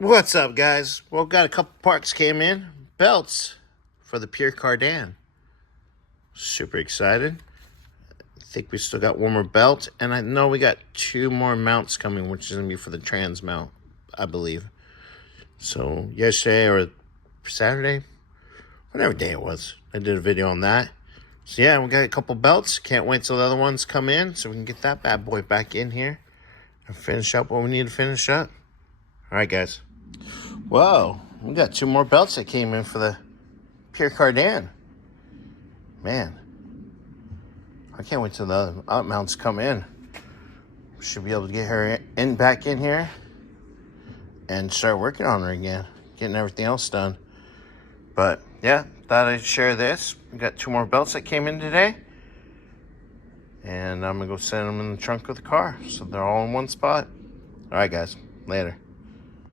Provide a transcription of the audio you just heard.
What's up, guys? Well, got a couple parts came in. Belts for the Pierre Cardin. Super excited. I think we still got one more belt. And I know we got two more mounts coming, which is going to be for the trans mount, I believe. So, yesterday or Saturday, whatever day it was, I did a video on that. So, yeah, we got a couple belts. Can't wait till the other ones come in so we can get that bad boy back in here and finish up what we need to finish up. All right, guys. Whoa, we got two more belts that came in for the Pierre Cardin. Man, I can't wait till the other mounts come in. Should be able to get her back in here and start working on her again, getting everything else done. But yeah, thought I'd share this. We got two more belts that came in today, and I'm gonna go send them in the trunk of the car so they're all in one spot. All right, guys, later.